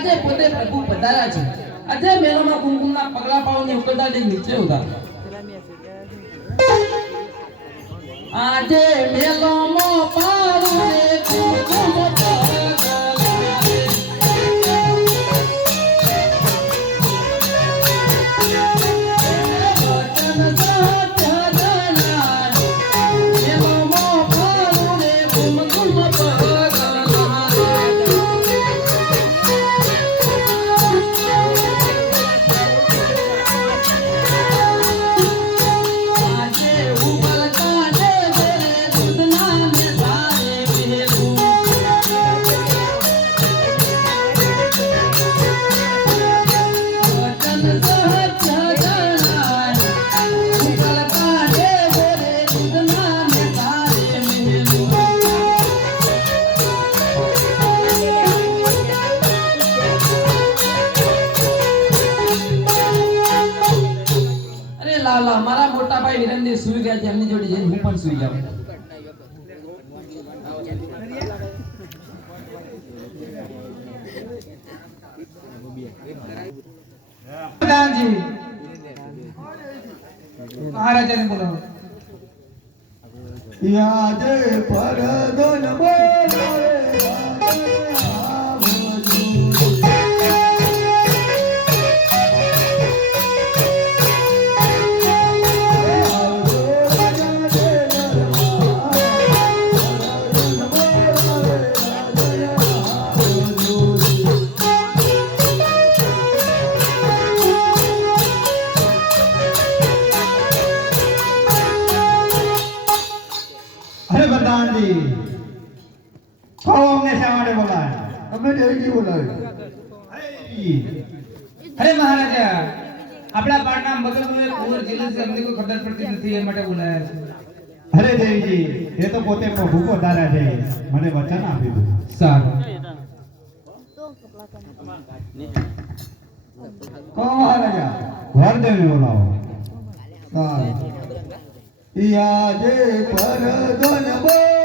આજે પોતે પ્રભુ પધાર્યા છે. આજે મેળામાં કુમકુમના પગલા પાવની જે નીચે ઉતાર. આજે મેલોમાં પાવું પણ સુઈ પ્રધાનજી મહારાજાને બોલાવો. યાદે પરદન બોલાવે અરે પ્રધાનજી. કહો અમને શા માટે બોલાય અમે દેવજી બોલાવે અરે મહારાજા આપણા પાટના મગજનું પૂર કુંવર છે અમને કોઈ ખબર પડતી નથી એ માટે બોલાયા છે. અરે દેવજી એ તો પોતે પ્રભુ પધાર્યા છે. મને વચન આપી દો. સારું. કહો મહારાજા. વરદેવને બોલાવો. સારું. યાદે પરદન બોલાવે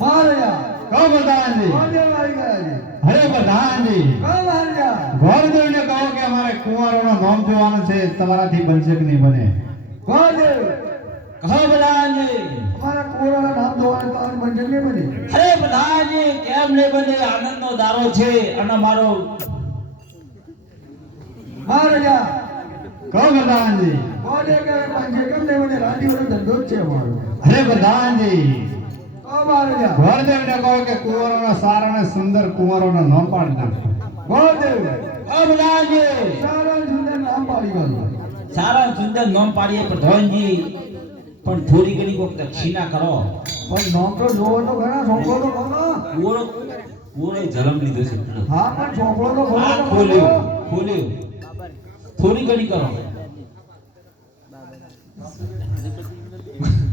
મહારાજા કહો છે. હરે પ્રધાનજી. કહો મહારાજા કહો કે અમારે કુંવારોનો નામ જોવાનું છે તમારાથી બનશે કે નહીં બને? મહાદેવ કહો પ્રધાનજી. અમારા કોરોના નામ જોવાનું તો આનું બંધન નહીં બને? હરે પ્રધાનજી કેમ ને બને? આનંદનો દારો છે અને મારો મહારાજા કહો કે પંચે કેમ નહીં બને? રાજી ધંધો છે અમારો. હરે પ્રધાનજી. મહારાજા કહો કે કુંવારોના સારા ને સુંદર કુંવારોના નામ પાડી નાખો. મહાદેવ કહો સારા સુંદર નામ પાડી ગયો. સારા સુંદર નામ પાડીએ પ્રધાનજી પણ થોડી ઘણી કોક દક્ષિણા કરો. પણ નામ તો જોવો તો ખરા છોકરો તો કોનો કુવરો કુવરો જન્મ લીધો છે. હા પણ છોકરો તો કોનો ખોલ્યો ખોલ્યો. થોડી ઘણી કરો.